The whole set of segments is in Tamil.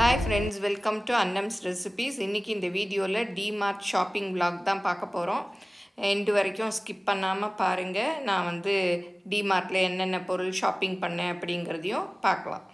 Hi friends, welcome to Annam's Recipes. இன்னைக்கு இந்த வீடியோல DMart ஷாப்பிங் vlog தான் பார்க்க போறோம். எண்ட் வரைக்கும் ஸ்கிப் பண்ணாம பாருங்க. நான் வந்து DMartல என்னென்ன பொருள் ஷாப்பிங் பண்ணேன் அப்படிங்கறதையும் பார்க்கலாம்.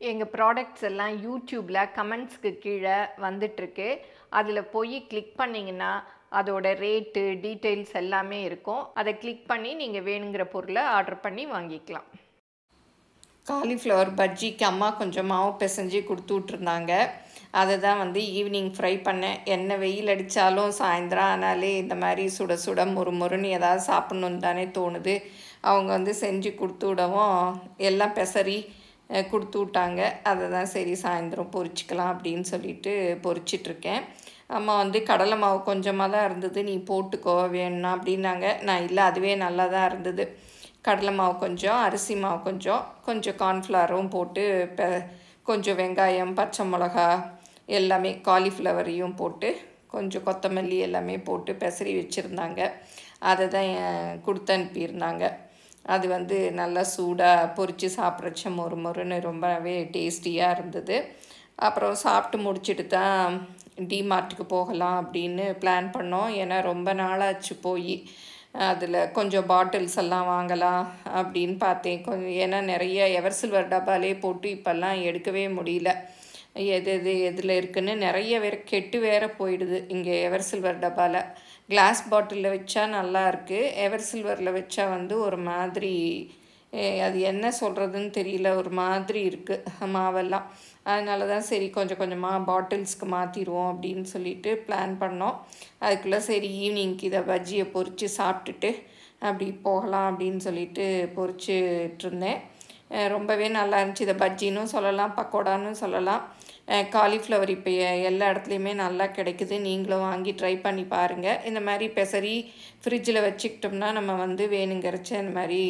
எங்க ப்ராடக்ட்ஸ் எல்லாம் YouTubeல கமெண்ட்ஸ்க்கு கீழே வந்துட்டு இருக்கு. அதுல போய் கிளிக் பண்ணீங்கன்னா அதோட ரேட், டீடைல்ஸ் எல்லாமே இருக்கும். அதை கிளிக் பண்ணி நீங்க வேணுங்கிற பொருளை ஆர்டர் பண்ணி வாங்கிக்கலாம். காலிஃப்ளவர் பஜ்ஜிக்கு அம்மா கொஞ்சம் மாவு பிசைஞ்சு கொடுத்து விட்ருந்தாங்க. அதை தான் வந்து ஈவினிங் ஃப்ரை பண்ணேன். என்ன வெயில் அடித்தாலும் சாயந்தரம் ஆனாலே இந்த மாதிரி சுட சுட முறுமுறுன்னு ஏதாவது சாப்பிட்ணுன்னு தானே தோணுது. அவங்க வந்து செஞ்சு கொடுத்து விடவும் எல்லாம் பெசரி கொடுத்து விட்டாங்க. அதை தான் சரி சாயந்தரம் பொரிச்சிக்கலாம் அப்படின்னு சொல்லிட்டு பொரிச்சிட்ருக்கேன். அம்மா வந்து கடலை மாவு கொஞ்சமாக தான் இருந்தது, நீ போட்டுக்கோ வேணும்னா அப்படின்னாங்க. நான் இல்லை, அதுவே நல்லா தான் இருந்தது. கடலை மாவு கொஞ்சம், அரிசி மாவு கொஞ்சம் கார்ன்ஃப்ளவரும் போட்டு கொஞ்சம் வெங்காயம், பச்சை மிளகா எல்லாமே காலிஃப்ளவரையும் போட்டு கொஞ்சம் கொத்தமல்லி எல்லாமே போட்டு பெசரி வச்சுருந்தாங்க. அதை தான் கொடுத்து அனுப்பியிருந்தாங்க. அது வந்து நல்லா சூடாக பொரித்து சாப்பிட்றச்ச மொறுன்னு ரொம்பவே டேஸ்டியாக இருந்தது. அப்புறம் சாப்பிட்டு முடிச்சுட்டு தான் டிமார்ட்டுக்கு போகலாம் அப்படின்னு பிளான் பண்ணோம். ஏன்னா ரொம்ப நாளாச்சு போய் அதில் கொஞ்சம் பாட்டில்ஸ் எல்லாம் வாங்கலாம் அப்படின்னு பார்த்தேன். கொஞ்சம் ஏன்னா நிறைய எவர்சில்வர் டப்பாலே போட்டு இப்போல்லாம் எடுக்கவே முடியல. எதில் இருக்குதுன்னு நிறைய கெட்டு வேற போயிடுது. இங்கே எவர்சில்வர் டப்பாவில் கிளாஸ் பாட்டிலில் வச்சா நல்லா இருக்குது, எவர்சில்வரில் வச்சா வந்து ஒரு மாதிரி அது என்ன சொல்கிறதுன்னு தெரியல, ஒரு மாதிரி இருக்குது மாவெல்லாம். அதனால தான் சரி கொஞ்சம் கொஞ்சமாக பாட்டில்ஸ்க்கு மாற்றிடுவோம் அப்படின்னு சொல்லிட்டு பிளான் பண்ணோம். அதுக்குள்ளே சரி ஈவினிங்க்கு இதை பஜ்ஜியை பொரித்து சாப்பிட்டுட்டு அப்படி போகலாம் அப்படின்னு சொல்லிட்டு பொரிச்சிட்ருந்தேன். ரொம்பவே நல்லா இருந்துச்சு. இதை பஜ்ஜின்னு சொல்லலாம், பக்கோடான்னு சொல்லலாம். காலிஃப்ளவர் இப்போ எல்லா இடத்துலையுமே நல்லா கிடைக்குது. நீங்களும் வாங்கி ட்ரை பண்ணி பாருங்கள். இந்த மாதிரி பெசரி ஃப்ரிட்ஜில் வச்சுக்கிட்டோம்னா நம்ம வந்து வேணுங்கிறச்ச இந்த மாதிரி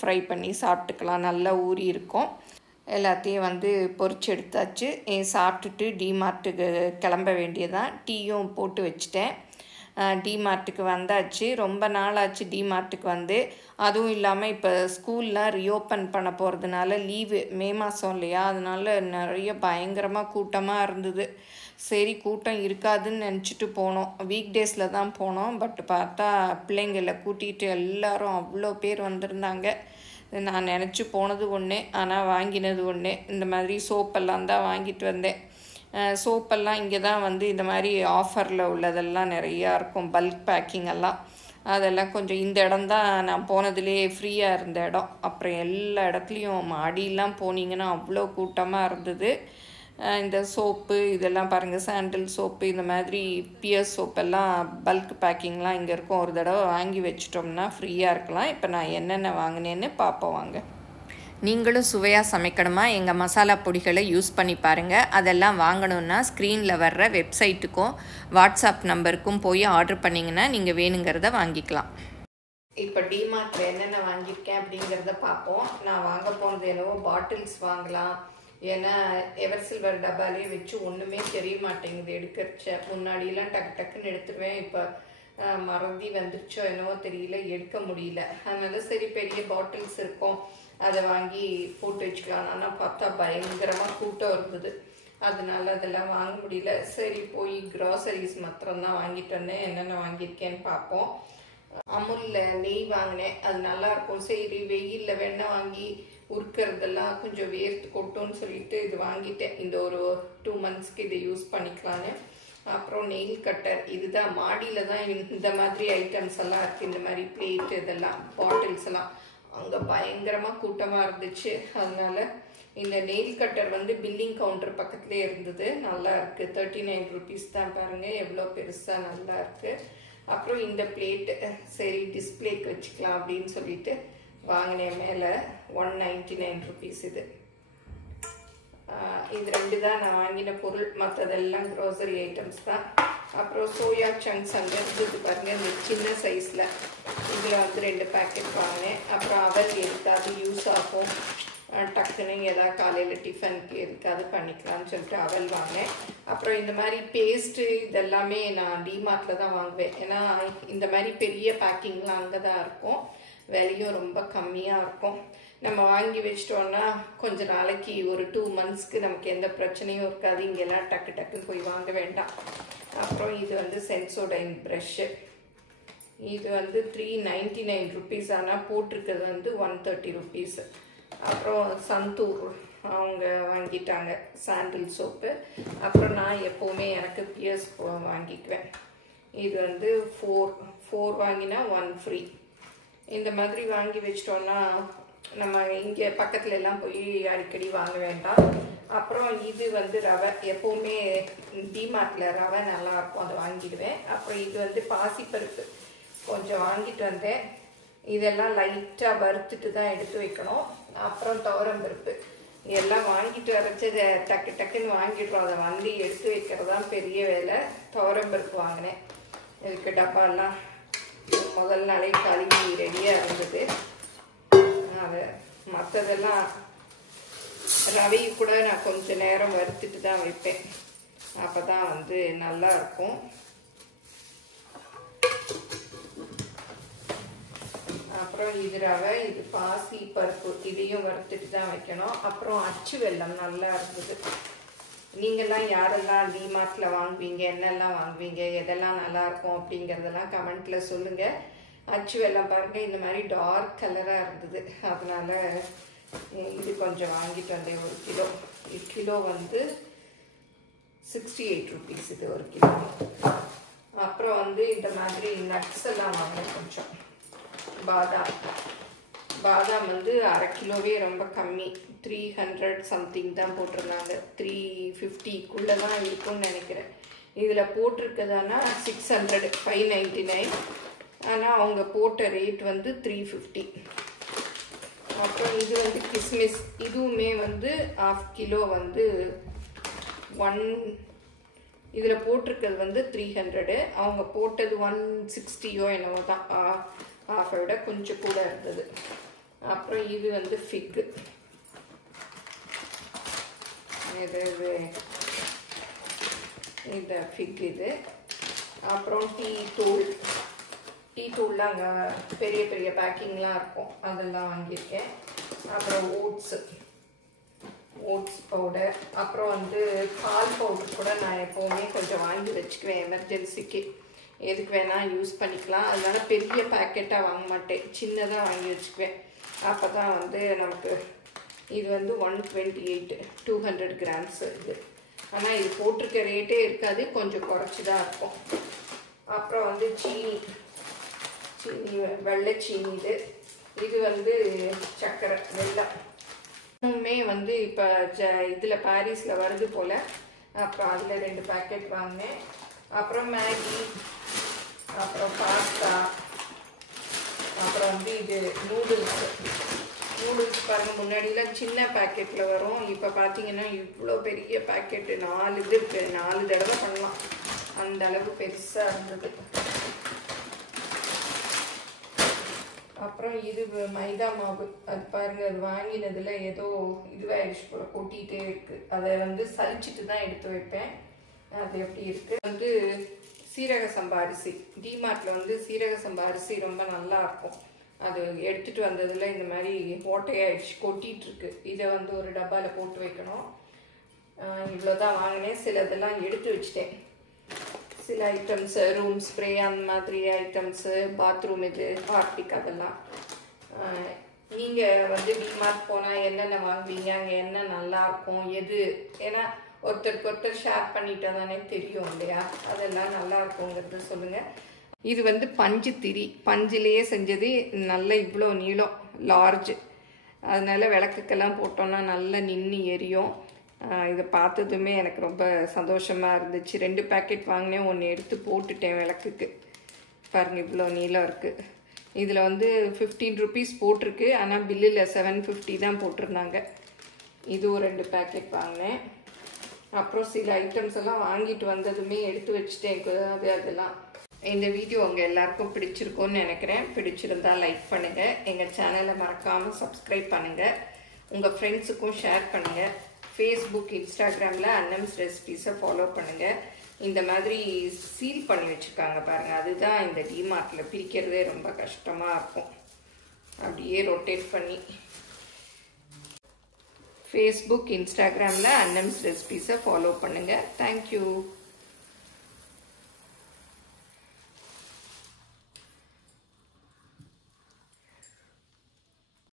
ஃப்ரை பண்ணி சாப்பிட்டுக்கலாம். நல்லா ஊறி இருக்கும். எல்லாத்தையும் வந்து பொரிச்சு எடுத்தாச்சு. சாப்பிட்டுட்டு டிமார்ட்டுக்கு கிளம்ப வேண்டியதான். டீயும் போட்டு வச்சுட்டேன். டிமார்ட்டுக்கு வந்தாச்சு. ரொம்ப நாள் ஆச்சு டிமார்ட்டுக்கு வந்து. அதுவும் இல்லாமல் இப்போ ஸ்கூல்லாம் ரீஓப்பன் பண்ண போகிறதுனால லீவு, மே மாதம் இல்லையா, அதனால நிறைய பயங்கரமாக கூட்டமாக இருந்தது. சரி கூட்டம் இருக்காதுன்னு நினச்சிட்டு போனோம். வீக் டேஸில் தான் போனோம். பட் பார்த்தா பிள்ளைங்களை கூட்டிகிட்டு எல்லோரும் அவ்வளோ பேர் வந்திருந்தாங்க. நான் நினச்சி போனது ஒன்று, ஆனால் வாங்கினது ஒன்று. இந்த மாதிரி சோப்பெல்லாம் தான் வாங்கிட்டு வந்தேன். சோப்பெல்லாம் இங்கே தான் வந்து இந்த மாதிரி ஆஃபரில் உள்ளதெல்லாம் நிறையா இருக்கும், பல்க் பேக்கிங் எல்லாம். அதெல்லாம் கொஞ்சம் இந்த இடம்தான் நான் போனதுலே ஃப்ரீயாக இருந்த இடம். அப்புறம் எல்லா இடத்துலையும் மாடியெல்லாம் போனீங்கன்னா அவ்வளோ கூட்டமாக இருந்தது. இந்த சோப்பு இதெல்லாம் பாருங்கள், சாண்டில் சோப்பு, இந்த மாதிரி பியர் சோப்பெல்லாம் பல்க் பேக்கிங்லாம் இங்கே இருக்கும். ஒரு தடவை வாங்கி வச்சிட்டோம்னா ஃப்ரீயாக இருக்கலாம். இப்போ நான் என்னென்ன வாங்கினேன்னு பார்ப்போம் வாங்க. நீங்களும் சுவையாக சமைக்கணுமா? எங்கள் மசாலா பொடிகளை யூஸ் பண்ணி பாருங்கள். அதெல்லாம் வாங்கணுன்னா ஸ்க்ரீனில் வர்ற வெப்சைட்டுக்கும் வாட்ஸ்அப் நம்பருக்கும் போய் ஆர்டர் பண்ணிங்கன்னா நீங்கள் வேணுங்கிறத வாங்கிக்கலாம். இப்போ டிமார்ட்டில் என்னென்ன வாங்கியிருக்கேன் அப்படிங்கிறத பார்ப்போம். நான் வாங்க போனது என்னவோ பாட்டில்ஸ் வாங்கலாம். ஏன்னா எவர்சில்வர் டப்பாலே வச்சு ஒன்றுமே தெரிய மாட்டேங்குது எடுக்கிறச்ச. முன்னாடியெல்லாம் டக்குன்னு எடுத்துருவேன். இப்போ மறந்தி வந்துருச்சோ என்னவோ தெரியல, எடுக்க முடியல. அதனால சரி பெரிய பாட்டில்ஸ் இருக்கும், அதை வாங்கி போட்டு வச்சுக்கலாம். ஆனால் பார்த்தா பயங்கரமாக கூட்டம் இருந்தது, அதனால அதெல்லாம் வாங்க முடியல. சரி போய் க்ராசரிஸ் மாத்திரம்தான் வாங்கிட்டு வந்தேன். என்னென்ன வாங்கியிருக்கேன்னு பார்ப்போம். அமுலில் நெய் வாங்கினேன், அது நல்லாயிருக்கும். சரி வெயிலில் வெண்ணெய் வாங்கி உருக்கிறதெல்லாம் கொஞ்சம் வேர்த்து கொட்டும்னு சொல்லிட்டு இது வாங்கிட்டேன். இந்த ஒரு 2 monthsக்கு இதை யூஸ் பண்ணிக்கலான்னு. அப்புறம் நெயில் கட்டர், இதுதான் மாடியில் தான் இந்த மாதிரி ஐட்டம்ஸ் எல்லாம் இருக்குது. இந்த மாதிரி பிளேட் இதெல்லாம் பாட்டில்ஸ் எல்லாம் அங்கே பயங்கரமாக கூட்டமாக இருந்துச்சு. அதனால இந்த நெயில் கட்டர் வந்து பில்லிங் கவுண்டர் பக்கத்துலேயே இருந்தது. நல்லா இருக்குது. 39 rupees தான். பாருங்கள் எவ்வளோ பெருசாக நல்லா இருக்குது. அப்புறம் இந்த பிளேட்டு சரி டிஸ்பிளேக்கு வச்சுக்கலாம் அப்படின்னு சொல்லிட்டு வாங்கினேன். மேலே 199 rupees. இது 2 தான் நான் வாங்கின பொருள். மற்றதெல்லாம் க்ரோசரி ஐட்டம்ஸ் தான். அப்புறம் சோயா சங்க்ஸ் அங்கே இருந்தது பாருங்கள், இந்த சின்ன சைஸில். இதில் வந்து 2 பேக்கெட் வாங்கினேன். அப்புறம் அவல் எதுக்காது யூஸ் ஆகும், டக்குன்னு ஏதாவது காலையில் டிஃபனுக்கு எதுக்காது பண்ணிக்கலாம்னு சொல்லிட்டு அவல் வாங்கினேன். அப்புறம் இந்த மாதிரி பேஸ்ட்டு இதெல்லாமே நான் டிமார்ட்டில் தான் வாங்குவேன். ஏன்னா இந்த மாதிரி பெரிய பேக்கிங்லாம் அங்கே தான் இருக்கும், விலையும் ரொம்ப கம்மியாக இருக்கும். நம்ம வாங்கி வச்சிட்டோம்னா கொஞ்ச நாளைக்கு ஒரு 2 monthsக்கு நமக்கு எந்த பிரச்சனையும் இருக்காது. இங்கெல்லாம் டக்கு டக்குன்னு போய் வாங்க வேண்டாம். அப்புறம் இது வந்து சென்சோடைன் ப்ரஷ்ஷு. இது வந்து 399 rupees. ஆனால் போட்டிருக்கிறது வந்து 130 rupees. அப்புறம் சந்தூர் அவங்க வாங்கிட்டாங்க சாண்டில் சோப்பு. அப்புறம் நான் எப்போவுமே எனக்கு பியர்ஸ் வாங்கிக்குவேன். இது வந்து 4 வாங்கினா 1 ஃப்ரீ. இந்த மாதிரி வாங்கி வச்சிட்டோன்னா நம்ம இங்கே பக்கத்துல எல்லாம் போய் அடிக்கடி வாங்க வேண்டாம். அப்புறம் இது வந்து ரவை, எப்போவுமே டிமார்ட்டில் ரவை நல்லாயிருக்கும், அதை வாங்கிடுவேன். அப்புறம் இது வந்து பாசிப்பருப்பு கொஞ்சம் வாங்கிட்டு வந்தேன். இதெல்லாம் லைட்டாக வறுத்துட்டு தான் எடுத்து வைக்கணும். அப்புறம் துவரம்பருப்பு எல்லாம் வாங்கிட்டு வரைச்சதை டக்கு டக்குன்னு வாங்கிடுறோம். அதை வந்து எடுத்து வைக்கிறது தான் பெரிய வேலை. துவரம்பருப்பு வாங்கினேன். இதுக்கு டப்பாலாம் முதல் நாளே கழுவி ரெடியாக இருந்தது. அது மற்றதெல்லாம் ரவை கூட நான் கொஞ்சம் நேரம் வறுத்துட்டு தான் வைப்பேன். அப்போ தான் வந்து நல்லா இருக்கும். அப்புறம் இது ரவை, இது பாசி பருப்பு, இதையும் வறுத்துட்டு தான் வைக்கணும். அப்புறம் அச்சு வெல்லம் நல்லா இருந்தது. நீங்கள்லாம் யாரெல்லாம் டிமார்ட்டில் வாங்குவீங்க, என்னெல்லாம் வாங்குவீங்க, எதெல்லாம் நல்லாயிருக்கும் அப்படிங்கிறதெல்லாம் கமெண்ட்டில் சொல்லுங்கள். அச்சு வெல்லம் பாருங்கள், இந்த மாதிரி டார்க் கலராக இருந்தது. அதனால் இது கொஞ்சம் வாங்கிட்டு வந்தேன். 1 கிலோ. கிலோ வந்து 68 rupees இது 1 கிலோ. அப்புறம் வந்து இந்த மாதிரி நட்ஸ் எல்லாம் வாங்கினேன். கொஞ்சம் பாதாம் வந்து 1/2 கிலோவே ரொம்ப கம்மி, 300 சம்திங் தான் போட்டிருந்தாங்க. 350க்குள்ளே தான் இருக்கும்னு நினைக்கிறேன். இதில் போட்டிருக்கதானா 600, 599. ஆனால் அவங்க போட்ட ரேட் வந்து 350. அப்புறம் இது வந்து கிஸ்மிஸ், இதுவுமே வந்து 1/2 கிலோ வந்து இதில் போட்டிருக்கிறது வந்து 300. அவங்க போட்டது 160யோ என்னவோ தான், ஹாஃபை விட கொஞ்சம் கூட இருந்தது. அப்புறம் இது வந்து ஃபிக்கு, இந்த ஃபிக் இது. அப்புறம் டீ தூள்லாம் அங்கே பெரிய பெரிய பேக்கிங்லாம் இருக்கும், அதெல்லாம் வாங்கியிருக்கேன். அப்புறம் ஓட்ஸ் பவுடர். அப்புறம் வந்து பால் பவுடர் கூட நான் எப்போவுமே கொஞ்சம் வாங்கி வச்சுக்குவேன், எமர்ஜென்சிக்கு எதுக்கு வேணால் யூஸ் பண்ணிக்கலாம். அதனால பெரிய பேக்கெட்டாக வாங்க மாட்டேன், சின்னதாக வாங்கி வச்சுக்குவேன். அப்போ தான் வந்து நமக்கு இது வந்து 128, 200 grams இது. ஆனால் இது போட்டிருக்க ரேட்டே இருக்காது, கொஞ்சம் குறைச்சி தான் இருக்கும். அப்புறம் வந்து சீனி, வெள்ளை சீனி. இது வந்து சர்க்கரை, வெல்லம். இன்னுமே வந்து இப்போ இதில் பாரிஸில் வருது போல். அப்புறம் அதில் 2 பேக்கெட் வாங்கினேன். அப்புறம் மேகி, அப்புறம் பாஸ்தா. அப்புறம் வந்து இது நூடுல்ஸ் பாருங்கள், முன்னாடிலாம் சின்ன பேக்கெட்டில் வரும். இப்போ பார்த்தீங்கன்னா இவ்வளோ பெரிய பேக்கெட்டு, 4 இது இருக்குது. 4 தடவை பண்ணலாம், அந்த அளவு பெருசாக இருந்தது. அப்புறம் இது மைதா மாவு, அது பாருங்கள், அது வாங்கினதில் ஏதோ இதுவாகிடுச்சு போல், கொட்டிகிட்டே இருக்குது. அதை வந்து சலிச்சிட்டு தான் எடுத்து வைப்பேன். அது எப்படி இருக்குது வந்து சீரக சம்பா அரிசி. டிமார்ட்டில் வந்து சீரக சம்பா அரிசி ரொம்ப நல்லா இருக்கும். அது எடுத்துகிட்டு வந்ததில் இந்த மாதிரி ஓட்டையாகிடுச்சு, கொட்டிகிட்ருக்கு. இதை வந்து ஒரு டப்பாவில் போட்டு வைக்கணும். இவ்வளோ தான் வாங்கினேன். சிலதெல்லாம் எடுத்து வச்சுட்டேன். சில ஐட்டம்ஸு, ரூம் ஸ்ப்ரே, அந்த மாதிரி ஐட்டம்ஸு, பாத்ரூம் இது, ஹார்பிக், அதெல்லாம். நீங்கள் வந்து டிமார்ட் போனால் என்னென்ன வாங்குவீங்க, அங்கே என்ன நல்லாயிருக்கும், எது, ஏன்னா ஒருத்தருக்கு ஒருத்தர் ஷேர் பண்ணிட்டா தானே தெரியும் இல்லையா, அதெல்லாம் நல்லா இருக்குங்கிறது சொல்லுங்கள். இது வந்து பஞ்சு திரி, பஞ்சிலேயே செஞ்சது, நல்ல இவ்வளோ நீளம், லார்ஜ். அதனால் விளக்குக்கெல்லாம் போட்டோன்னா நல்லா நின்று எரியும். இதை பார்த்ததுமே எனக்கு ரொம்ப சந்தோஷமாக இருந்துச்சு. 2 பேக்கெட் வாங்கினேன், 1 எடுத்து போட்டுட்டேன் விளக்குக்கு. பாருங்கள், இவ்வளோ நீளம் இருக்குது. இதில் வந்து 15 rupees போட்டிருக்கு, ஆனால் பில்லில் 750 தான் போட்டிருந்தாங்க. இதுவும் 2 பேக்கெட் வாங்கினேன். அப்புறம் சில ஐட்டம்ஸ் எல்லாம் வாங்கிட்டு வந்ததுமே எடுத்து வச்சுட்டேன். அதெல்லாம் இந்த வீடியோ உங்கள் எல்லாருக்கும் பிடிச்சிருக்கும்னு நினைக்கிறேன். பிடிச்சிருந்தால் லைக் பண்ணுங்கள், எங்கள் சேனலை மறக்காமல் சப்ஸ்கிரைப் பண்ணுங்கள், உங்கள் ஃப்ரெண்ட்ஸுக்கும் ஷேர் பண்ணுங்கள். ஃபேஸ்புக், இன்ஸ்டாகிராமில் அன்னம்ஸ் ரெசிபீஸை ஃபாலோ பண்ணுங்கள். இந்த மாதிரி சீல் பண்ணி வச்சுருக்காங்க பாருங்கள், அதுதான் இந்த டிமார்ட்டில் பிரிக்கிறதே ரொம்ப கஷ்டமாக இருக்கும். அப்படியே ரொட்டேட் பண்ணி ஃபேஸ்புக் இன்ஸ்டாகிராமில் அன்னம்ஸ் ரெசிபீஸை ஃபாலோ பண்ணுங்கள். தேங்க்யூ.